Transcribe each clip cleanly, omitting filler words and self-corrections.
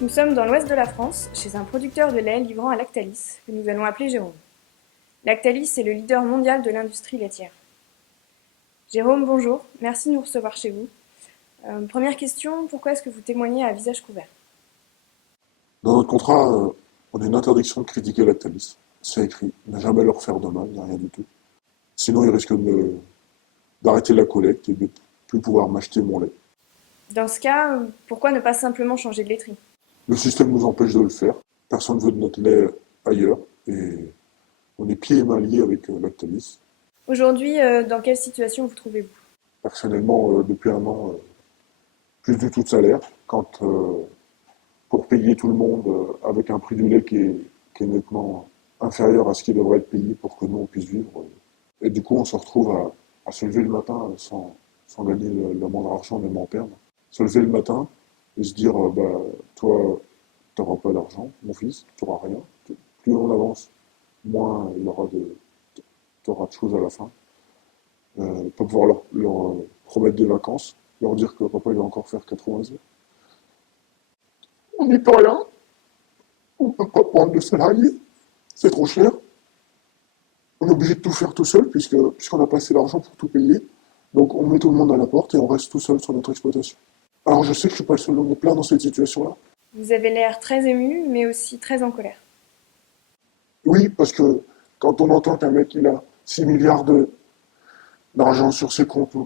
Nous sommes dans l'ouest de la France, chez un producteur de lait livrant à Lactalis, que nous allons appeler Jérôme. Lactalis est le leader mondial de l'industrie laitière. Jérôme, bonjour, merci de nous recevoir chez vous. Première question, pourquoi est-ce que vous témoignez à visage couvert? Dans notre contrat, on a une interdiction de critiquer Lactalis. C'est écrit, ne jamais leur faire de mal, ni rien du tout. Sinon, ils risquent d'arrêter la collecte et de plus pouvoir m'acheter mon lait. Dans ce cas, pourquoi ne pas simplement changer de laiterie? Le système nous empêche de le faire. Personne ne veut de notre lait ailleurs. Et on est pieds et mains liés avec Lactalis. Aujourd'hui, dans quelle situation vous trouvez-vous? Personnellement, depuis un an, plus du tout de salaire. Quand, pour payer tout le monde avec un prix du lait qui est nettement inférieur à ce qui devrait être payé pour que nous on puisse vivre. Et du coup, on se retrouve à se lever le matin sans gagner le moindre argent, même en perdre. Se lever le matin et se dire, bah, toi, tu n'auras pas d'argent, mon fils, tu n'auras rien. Plus on avance, moins il y aura t'auras de choses à la fin. Pas pouvoir leur promettre des vacances, leur dire que papa il va encore faire 80 heures. On n'est pas là, on ne peut pas prendre de salariés, c'est trop cher. On est obligé de tout faire tout seul puisqu'on n'a pas assez d'argent pour tout payer. Donc on met tout le monde à la porte et on reste tout seul sur notre exploitation. Alors je sais que je suis pas le seul, on est plein dans cette situation-là. Vous avez l'air très ému, mais aussi très en colère. Oui, parce que quand on entend qu'un mec il a 6 milliards d'argent sur ses comptes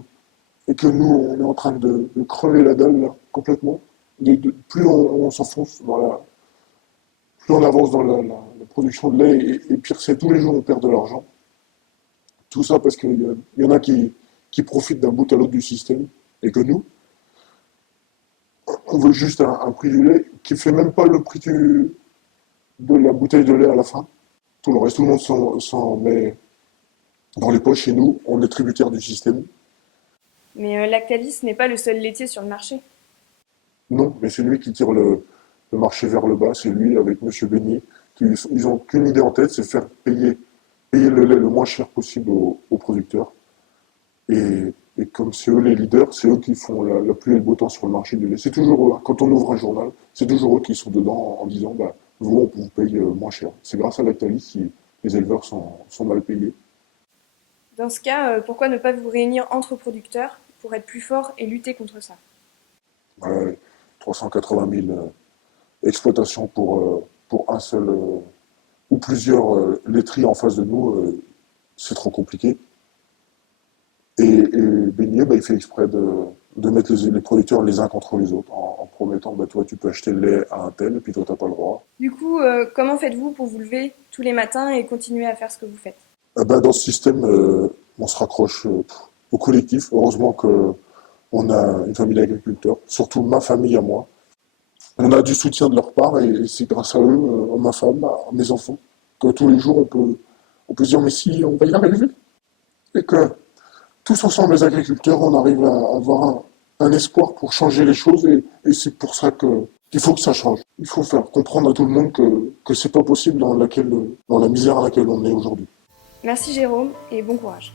et que nous on est en train de crever la dalle là, complètement, plus on s'enfonce plus on avance dans la production de lait et pire c'est tous les jours on perd de l'argent. Tout ça parce qu'il y en a qui profitent d'un bout à l'autre du système et que nous, on veut juste un prix du lait qui fait même pas le prix de la bouteille de lait à la fin. Tout le reste, tout le monde s'en met dans les poches et nous, on est tributaire du système. Mais Lactalis n'est pas le seul laitier sur le marché. Non, mais c'est lui qui tire le marché vers le bas, c'est lui avec Monsieur Beignet. Ils ont qu'une idée en tête, c'est faire payer le lait le moins cher possible aux producteurs. Et comme c'est eux les leaders, c'est eux qui font la pluie et le beau temps sur le marché du lait. C'est toujours eux, hein. Quand on ouvre un journal, c'est toujours eux qui sont dedans en disant bah, vous, on vous paye moins cher. C'est grâce à Lactalis si les éleveurs sont mal payés. Dans ce cas, pourquoi ne pas vous réunir entre producteurs pour être plus forts et lutter contre ça? 380 000 exploitations pour un seul ou plusieurs laiteries en face de nous, c'est trop compliqué. Et Beignet, bah, il fait exprès de mettre les producteurs les uns contre les autres en promettant bah, toi tu peux acheter le lait à un tel et puis toi t'as pas le droit. Du coup, comment faites-vous pour vous lever tous les matins et continuer à faire ce que vous faites? Bah, dans ce système, on se raccroche au collectif. Heureusement qu'on a une famille d'agriculteurs, surtout ma famille à moi. On a du soutien de leur part et c'est grâce à eux, à ma femme, à mes enfants, que tous les jours on peut se dire mais si on va y arriver. Et que tous ensemble, les agriculteurs, on arrive à avoir un espoir pour changer les choses et c'est pour ça qu'il faut que ça change. Il faut faire comprendre à tout le monde que c'est pas possible dans la misère à laquelle on est aujourd'hui. Merci Jérôme et bon courage.